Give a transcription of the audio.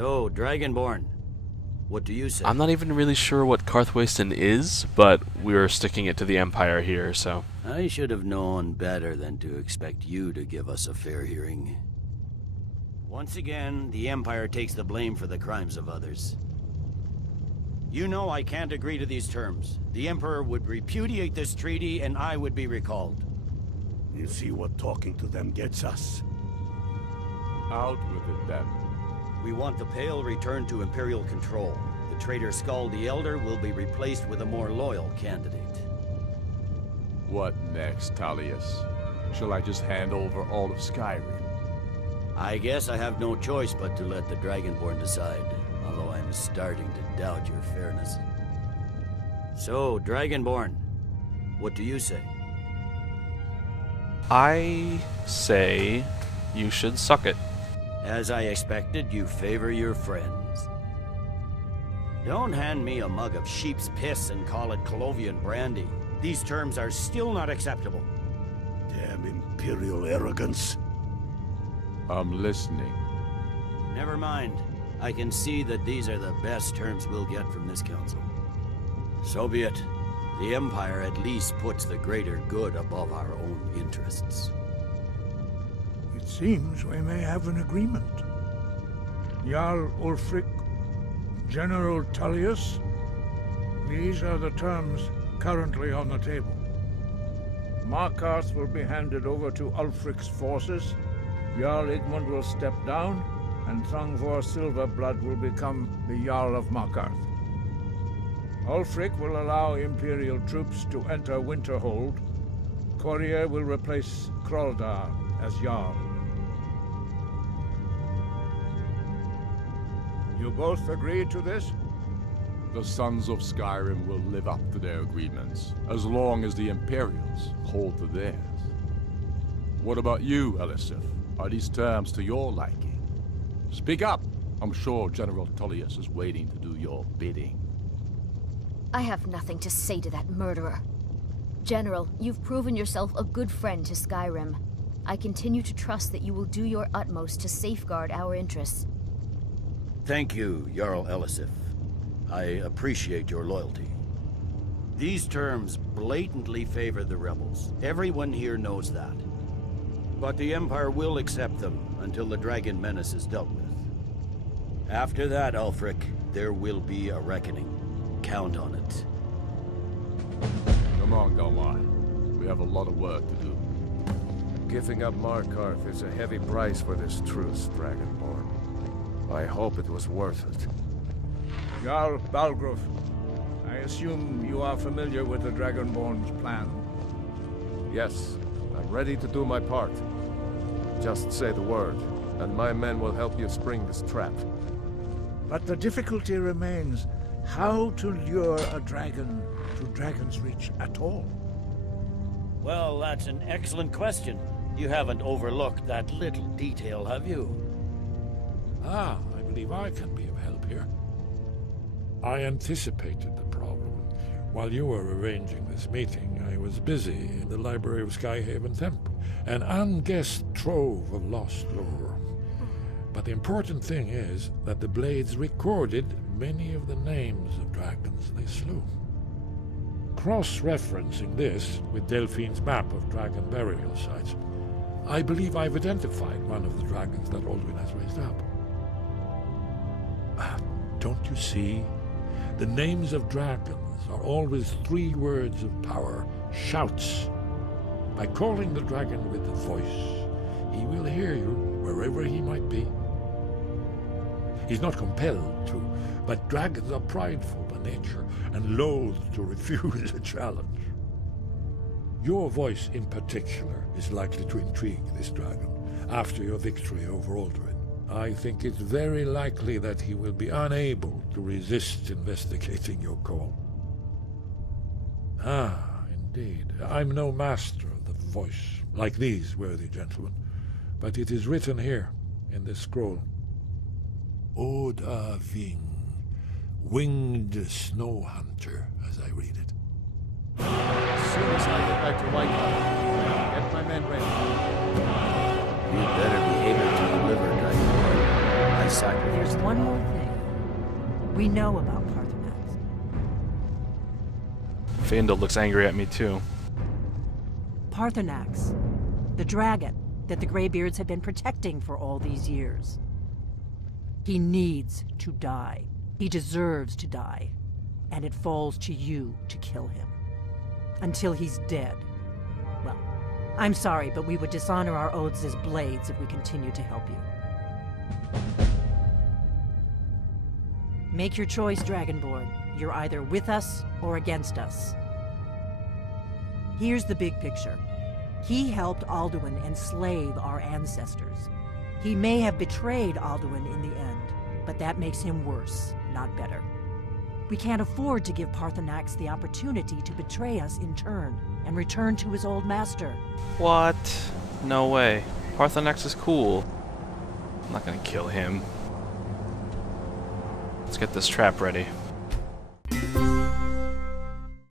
So, Dragonborn, what do you say? I'm not even really sure what Karthwasten is, but we're sticking it to the Empire here, so... I should have known better than to expect you to give us a fair hearing. Once again, the Empire takes the blame for the crimes of others. You know I can't agree to these terms. The Emperor would repudiate this treaty, and I would be recalled. You see what talking to them gets us. Out with it, then. We want the Pale returned to Imperial control. The traitor Skull the Elder will be replaced with a more loyal candidate. What next, Tullius? Shall I just hand over all of Skyrim? I guess I have no choice but to let the Dragonborn decide, although I'm starting to doubt your fairness. So, Dragonborn, what do you say? I say you should suck it. As I expected, you favor your friends. Don't hand me a mug of sheep's piss and call it Colovian brandy. These terms are still not acceptable. Damn Imperial arrogance. I'm listening. Never mind. I can see that these are the best terms we'll get from this council. So be it. The Empire at least puts the greater good above our own interests. It seems we may have an agreement. Jarl Ulfric, General Tullius, these are the terms currently on the table. Markarth will be handed over to Ulfric's forces, Jarl Igmund will step down, and Thongvor Silverblood will become the Jarl of Markarth. Ulfric will allow Imperial troops to enter Winterhold. Courier will replace Kraldar as Jarl. You both agree to this? The Sons of Skyrim will live up to their agreements, as long as the Imperials hold to theirs. What about you, Elisif? Are these terms to your liking? Speak up! I'm sure General Tullius is waiting to do your bidding. I have nothing to say to that murderer. General, you've proven yourself a good friend to Skyrim. I continue to trust that you will do your utmost to safeguard our interests. Thank you, Jarl Elisif. I appreciate your loyalty. These terms blatantly favor the rebels. Everyone here knows that. But the Empire will accept them until the Dragon Menace is dealt with. After that, Ulfric, there will be a reckoning. Count on it. Come on, Galmar. We have a lot of work to do. Giving up Markarth is a heavy price for this truce, Dragonborn. I hope it was worth it. Jarl Balgruuf, I assume you are familiar with the Dragonborn's plan. Yes, I'm ready to do my part. Just say the word, and my men will help you spring this trap. But the difficulty remains how to lure a dragon to Dragon's Reach at all. Well, that's an excellent question. You haven't overlooked that little detail, have you? I believe I can be of help here. I anticipated the problem. While you were arranging this meeting, I was busy in the library of Skyhaven Temple, an unguessed trove of lost lore. But the important thing is that the Blades recorded many of the names of dragons they slew. Cross-referencing this with Delphine's map of dragon burial sites, I believe I've identified one of the dragons that Alduin has raised up. Don't you see? The names of dragons are always 3 words of power, shouts. By calling the dragon with the voice, he will hear you wherever he might be. He's not compelled to, but dragons are prideful by nature and loath to refuse a challenge. Your voice in particular is likely to intrigue this dragon after your victory over Alduin. I think it's very likely that he will be unable to resist investigating your call. Indeed. I'm no master of the voice, like these worthy gentlemen, but it is written here in this scroll. Oda Ving, winged snow hunter, as I read it. As soon as I get back to Whitehall, get my men ready. You'd better be able to deliver, Dragonborn. I sacrificed one more thing. We know about Parthenax. Faendal looks angry at me too. Parthenax, the dragon that the Greybeards have been protecting for all these years. He needs to die. He deserves to die. And it falls to you to kill him. Until he's dead. Well, I'm sorry, but we would dishonor our oaths as blades if we continue to help you. Make your choice, Dragonborn. You're either with us or against us. Here's the big picture. He helped Alduin enslave our ancestors. He may have betrayed Alduin in the end, but that makes him worse, not better. We can't afford to give Parthenax the opportunity to betray us in turn and return to his old master. What? No way. Parthenax is cool. I'm not gonna kill him. Let's get this trap ready.